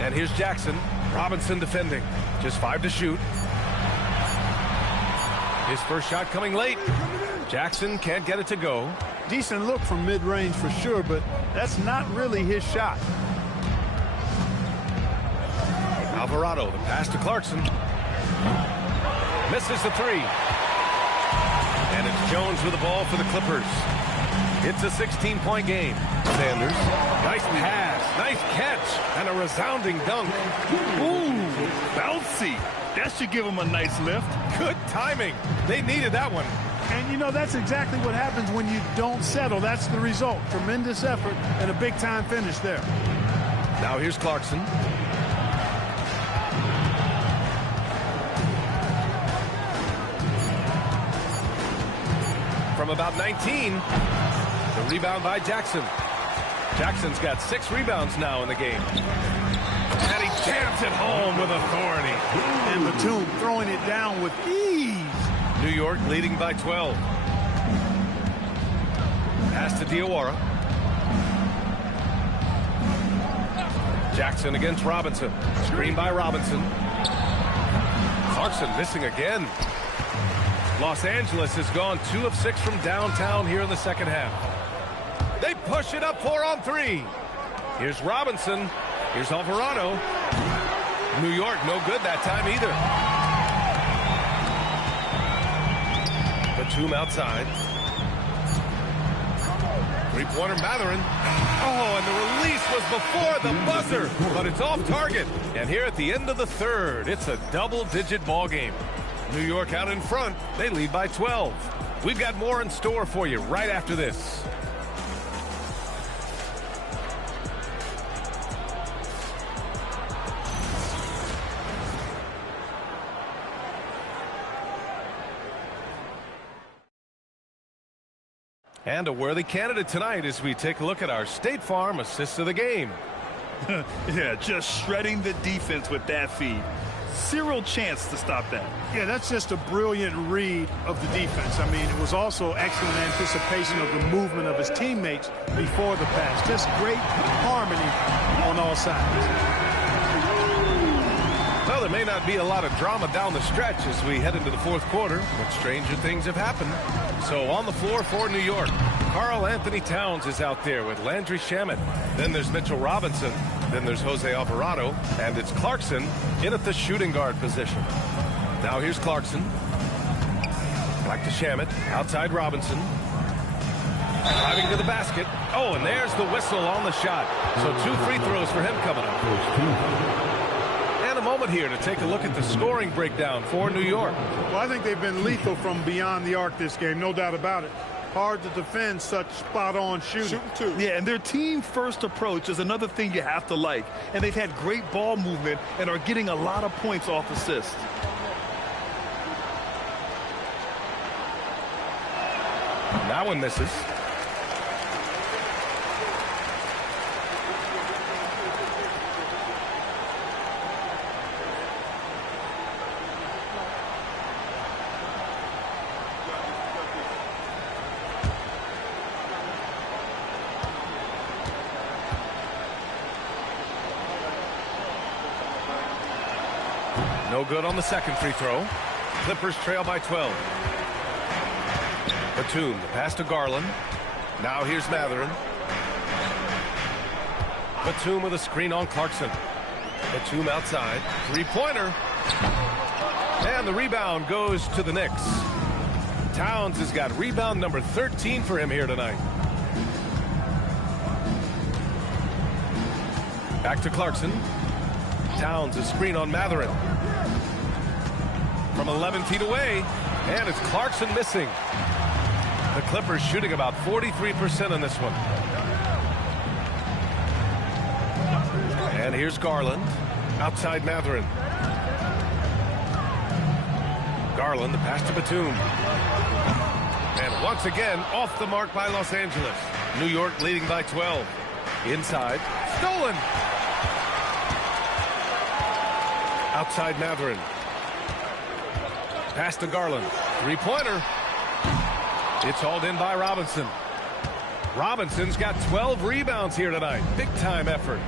And here's Jackson. Robinson defending. Just 5 to shoot. His first shot coming late. Jackson can't get it to go. Decent look from mid-range for sure, but that's not really his shot. Alvarado, the pass to Clarkson. Misses the 3. And it's Jones with the ball for the Clippers. It's a 16-point game. Sanders, nice pass, nice catch, and a resounding dunk. Ooh, bouncy. That should give him a nice lift. Good timing. They needed that one. And, you know, that's exactly what happens when you don't settle. That's the result. Tremendous effort and a big-time finish there. Now here's Clarkson. From about 19, the rebound by Jackson. Jackson's got 6 rebounds now in the game. And he jams it home with authority. And Batum throwing it down with ease. New York leading by 12. Pass to Diawara. Jackson against Robinson. Screen by Robinson. Clarkson missing again. Los Angeles has gone 2 of 6 from downtown here in the second half. They push it up 4 on 3. Here's Robinson. Here's Alvarado. New York no good that time either. Batum outside. Three-pointer Matherin. Oh, and the release was before the buzzer, but it's off target. And here at the end of the third, it's a double-digit ball game. New York out in front. They lead by 12. We've got more in store for you right after this. And a worthy candidate tonight as we take a look at our State Farm assist of the game. Yeah, just shredding the defense with that feed. Zero chance to stop that. Yeah, that's just a brilliant read of the defense. I mean, it was also excellent anticipation of the movement of his teammates before the pass. Just great harmony on all sides. Well, there may not be a lot of drama down the stretch as we head into the fourth quarter, but stranger things have happened. So on the floor for New York, Karl Anthony Towns is out there with Landry Shamet. Then there's Mitchell Robinson. Then there's Jose Alvarado. And it's Clarkson in at the shooting guard position. Now here's Clarkson. Back to Shamet. Outside Robinson. Driving to the basket. Oh, and there's the whistle on the shot. So 2 free throws for him coming up. And a moment moment here to take a look at the scoring breakdown for New York. Well, I think they've been lethal from beyond the arc this game, no doubt about it. Hard to defend such spot-on shooting. Yeah, and their team-first approach is another thing you have to like. And they've had great ball movement and are getting a lot of points off assists. That one misses. No good on the second free throw. Clippers trail by 12. Batum, the pass to Garland. Now here's Matherin. Batum with a screen on Clarkson. Batum outside. Three-pointer. And the rebound goes to the Knicks. Towns has got rebound number 13 for him here tonight. Back to Clarkson. Towns a screen on Matherin. From 11 feet away. And it's Clarkson missing. The Clippers shooting about 43% on this one. And here's Garland. Outside Matherin. Garland, the pass to Batum. And once again, off the mark by Los Angeles. New York leading by 12. Inside. Stolen. Outside Matherin. Pass to Garland. Three-pointer. It's hauled in by Robinson. Robinson's got 12 rebounds here tonight. Big-time effort.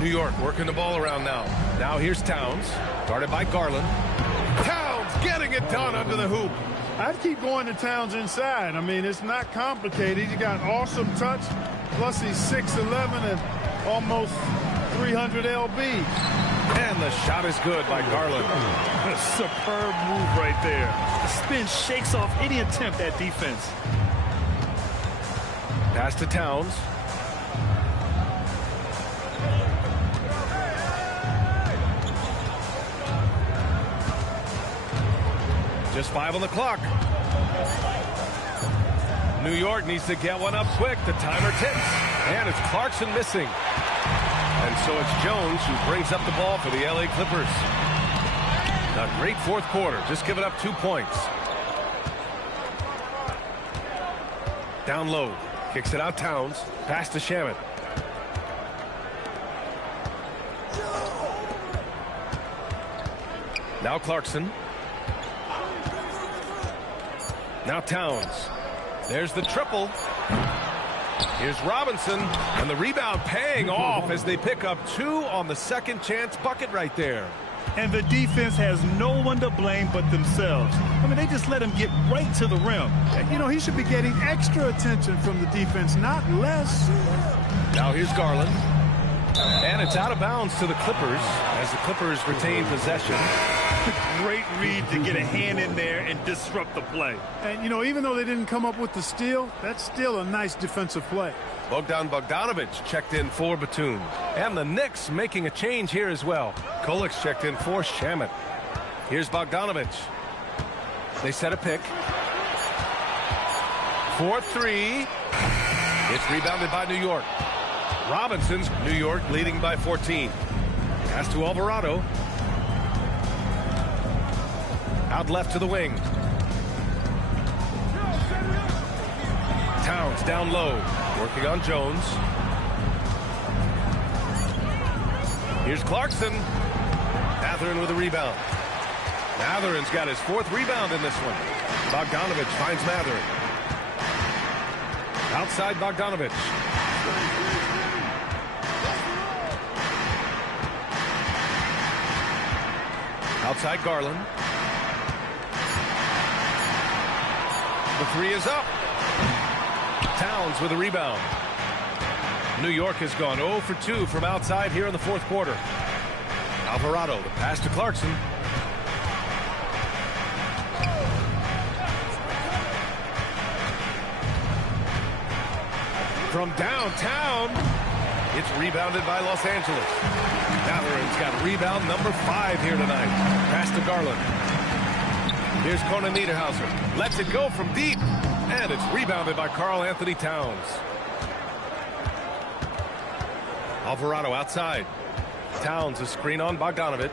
New York working the ball around now. Now here's Towns. Guarded by Garland. Towns getting it done under the hoop. I'd keep going to Towns inside. I mean, it's not complicated. He's got awesome touch. Plus, he's 6'11" and almost 300 lb. And the shot is good by Garland. A superb move right there. The spin shakes off any attempt at defense. Pass to Towns. Just 5 on the clock. New York needs to get one up quick. The timer ticks. And it's Clarkson missing. And so it's Jones who brings up the ball for the LA Clippers. A great fourth quarter. Just giving up 2 points. Down low. Kicks it out Towns. Pass to Shamet. Now Clarkson. Now Towns. There's the triple. Here's Robinson, and the rebound paying off as they pick up 2 on the second chance bucket right there. And the defense has no one to blame but themselves. I mean, they just let him get right to the rim. You know, he should be getting extra attention from the defense, not less. Now here's Garland. And it's out of bounds to the Clippers as the Clippers retain possession. Great read to get a hand in there and disrupt the play. And, you know, even though they didn't come up with the steal, that's still a nice defensive play. Bogdan Bogdanović checked in for Batum. And the Knicks making a change here as well. Kolek's checked in for Shamet. Here's Bogdanović. They set a pick. 4-3. It's rebounded by New York. Robinson's New York leading by 14. Pass to Alvarado. Out left to the wing. Towns down low. Working on Jones. Here's Clarkson. Matherin with a rebound. Matherin's got his 4th rebound in this one. Bogdanović finds Matherin. Outside Bogdanović. Outside Garland. The 3 is up. Towns with a rebound. New York has gone 0 for 2 from outside here in the fourth quarter. Alvarado, the pass to Clarkson. From downtown, It's rebounded by Los Angeles. Matherin's got rebound number 5 here tonight. Pass to Garland. Here's Conan Niederhauser. Lets it go from deep. And it's rebounded by Karl Anthony Towns. Alvarado outside. Towns, a screen on Bogdanovic.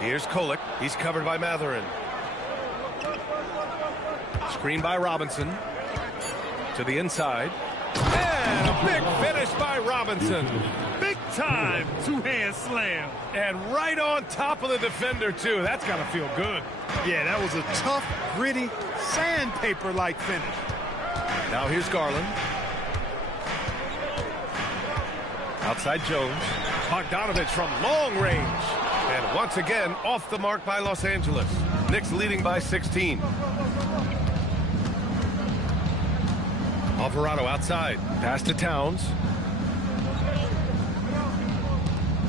Here's Kolek. He's covered by Matherin. Screen by Robinson. To the inside. And a big finish by Robinson. Big time two-hand slam. And right on top of the defender, too. That's got to feel good. Yeah, that was a tough, gritty, sandpaper-like finish. Now here's Garland. Outside Jones. Bogdanovic from long range. And once again, off the mark by Los Angeles. Knicks leading by 16. Alvarado outside. Pass to Towns.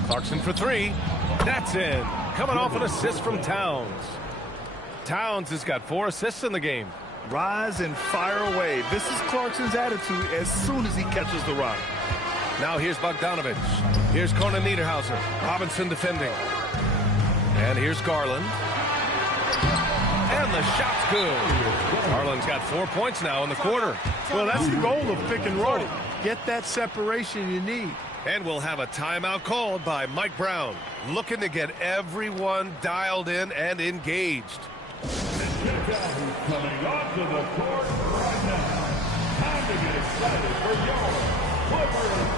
Clarkson for 3. That's in. Coming off an assist from Towns. Towns has got 4 assists in the game. Rise and fire away. This is Clarkson's attitude as soon as he catches the rock. Now here's Bogdanovic. Here's Conan Niederhauser. Robinson defending. And here's Garland. And the shot's good. Garland's got 4 points now in the quarter. Well, that's the goal of pick and roll. Get that separation you need. And we'll have a timeout called by Mike Brown, looking to get everyone dialed in and engaged. Coming onto the court right now. Time to get excited for your Clippers.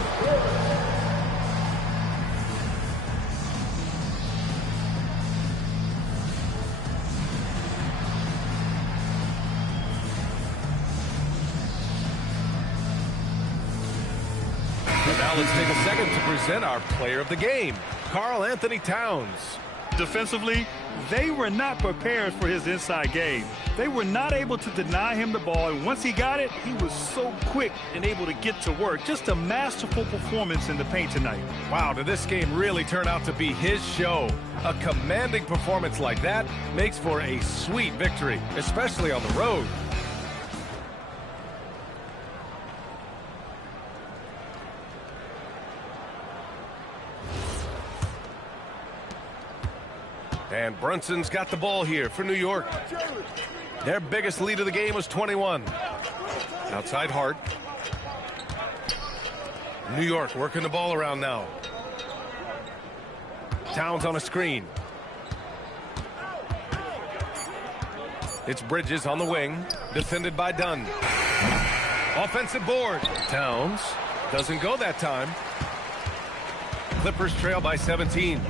Now let's take a second to present our player of the game, Karl Anthony Towns. Defensively, they were not prepared for his inside game. They were not able to deny him the ball, and once he got it, he was so quick and able to get to work. Just a masterful performance in the paint tonight. Wow, did this game really turn out to be his show? A commanding performance like that makes for a sweet victory, especially on the road. And Brunson's got the ball here for New York. Their biggest lead of the game was 21. Outside Hart. New York working the ball around now. Towns on a screen. It's Bridges on the wing, defended by Dunn. Offensive board. Towns doesn't go that time. Clippers trail by 17.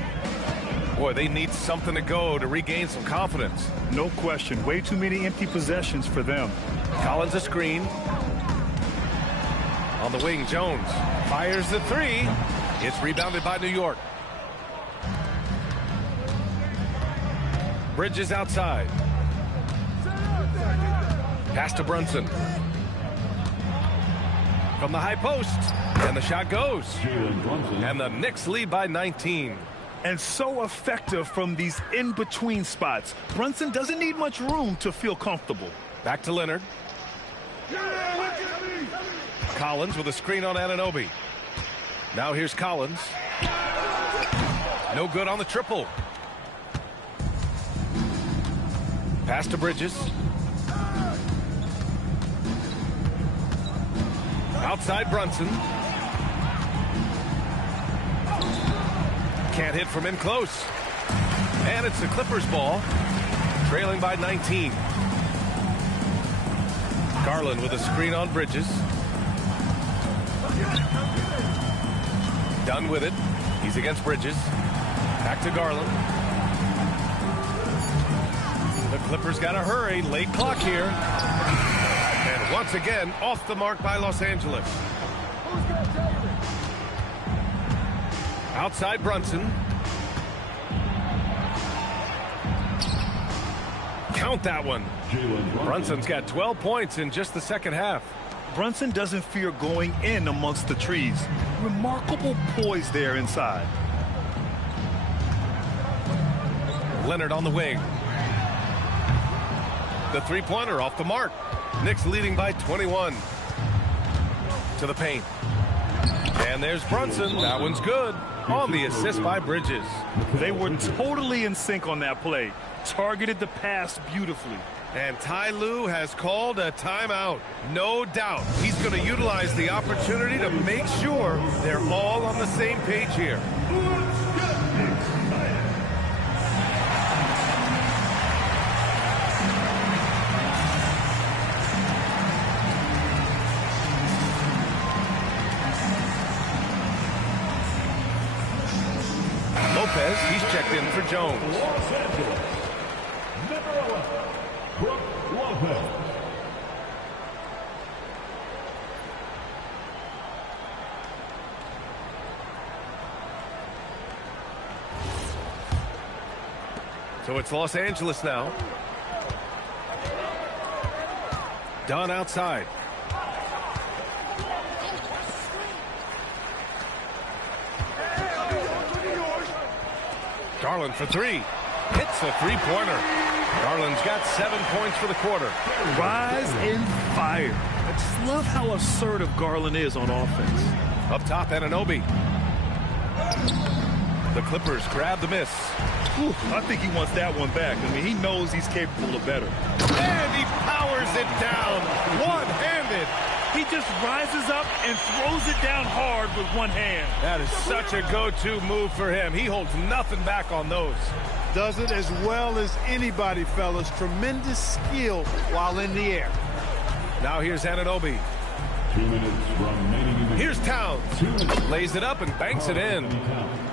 Boy, they need something to go to regain some confidence. No question. Way too many empty possessions for them. Collins a screen. On the wing, Jones fires the 3. It's rebounded by New York. Bridges outside. Pass to Brunson. From the high post. And the shot goes. And the Knicks lead by 19. And so effective from these in-between spots. Brunson doesn't need much room to feel comfortable. Back to Leonard. Collins with a screen on Anunoby. Now here's Collins. No good on the triple. Pass to Bridges. Outside Brunson. Can't hit from in close. And it's the Clippers ball, trailing by 19. Garland with a screen on Bridges. Done with it. He's against Bridges. Back to Garland. The Clippers got to hurry. Late clock here. And once again, off the mark by Los Angeles. Outside Brunson. Count that one. Brunson's got 12 points in just the second half. Brunson doesn't fear going in amongst the trees. Remarkable poise there inside. Leonard on the wing. The three-pointer off the mark. Knicks leading by 21. To the paint. And there's Brunson. That one's good. On the assist by Bridges. They were totally in sync on that play. Targeted the pass beautifully. And Ty Lue has called a timeout. No doubt he's going to utilize the opportunity to make sure they're all on the same page here. Lopez, he's checked in for Jones. Los Angeles, number 11, Brook Lopez. So it's Los Angeles now. Dunn outside. Garland for three. Hits a three-pointer. Garland's got 7 points for the quarter. Rise and fire. I just love how assertive Garland is on offense. Up top, Anunoby. The Clippers grab the miss. Ooh, I think he wants that one back. I mean, he knows he's capable of better. And he powers it down. One-handed. He just rises up and throws it down hard with one hand. That is such a go-to move for him. He holds nothing back on those. Does it as well as anybody, fellas. Tremendous skill while in the air. Now here's Anunoby. 2 minutes remaining in the Here's Towns. 2 minutes. Lays it up and banks it in.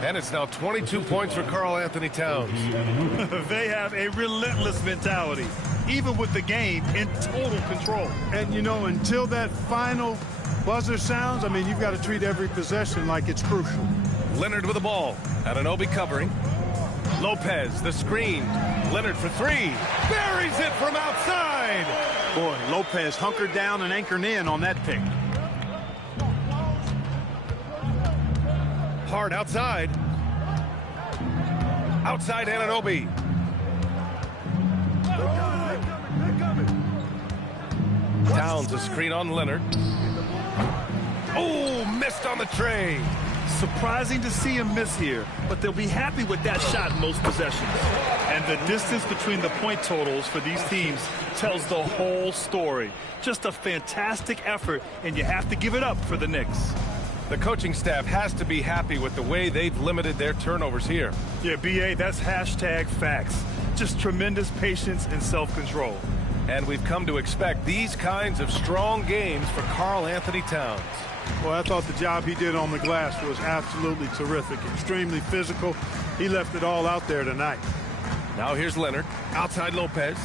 And it's now 22 points for Karl Anthony Towns. They have a relentless mentality, even with the game in total control. And, you know, until that final buzzer sounds, I mean, you've got to treat every possession like it's crucial. Leonard with the ball. Anunoby covering. Lopez, the screen. Leonard for three. Buries it from outside. Boy, Lopez hunkered down and anchored in on that pick. Hard outside. Outside Anunoby. Towns a screen on Leonard. Oh, missed on the tray. Surprising to see him miss here, but they'll be happy with that shot most possessions. And the distance between the point totals for these teams tells the whole story. Just a fantastic effort, and you have to give it up for the Knicks. The coaching staff has to be happy with the way they've limited their turnovers here. Yeah, B.A., that's hashtag facts. Just tremendous patience and self-control. And we've come to expect these kinds of strong games for Karl Anthony Towns. Well, I thought the job he did on the glass was absolutely terrific. Extremely physical. He left it all out there tonight. Now here's Leonard. Outside Lopez.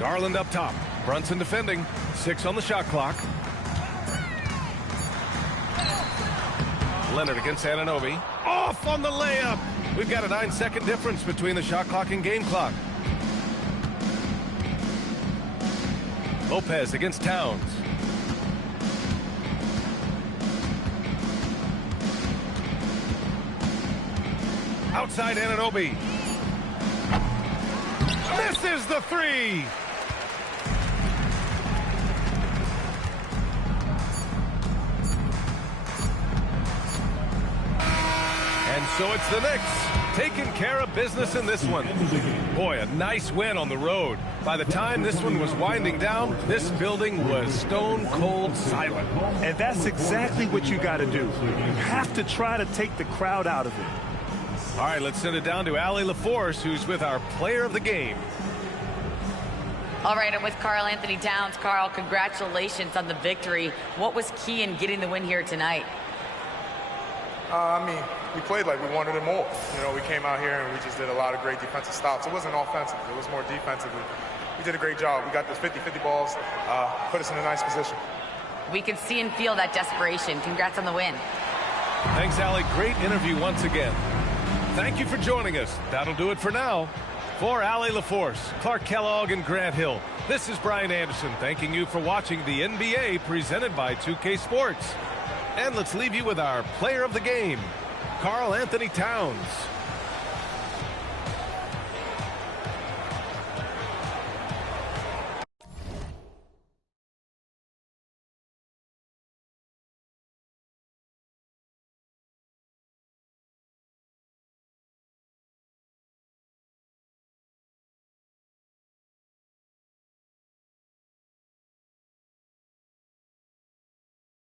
Garland up top. Brunson defending. 6 on the shot clock. Leonard against Anunoby. Off on the layup. We've got a 9-second difference between the shot clock and game clock. Lopez against Towns. Outside Anunoby. Misses the three. And so it's the Knicks taking care of business in this one. Boy, a nice win on the road. By the time this one was winding down, this building was stone cold silent. And that's exactly what you got to do. You have to try to take the crowd out of it. All right, let's send it down to Allie LaForce, who's with our player of the game. All right, I'm with Karl Anthony Towns. Karl, congratulations on the victory. What was key in getting the win here tonight? I mean, we played like we wanted it more. You know, we came out here and we just did a lot of great defensive stops. It wasn't offensive. It was more defensively. We did a great job. We got those 50-50 balls, put us in a nice position. We can see and feel that desperation. Congrats on the win. Thanks, Allie. Great interview once again. Thank you for joining us. That'll do it for now. For Allie LaForce, Clark Kellogg, and Grant Hill, this is Brian Anderson thanking you for watching the NBA presented by 2K Sports. And let's leave you with our player of the game, Karl Anthony Towns.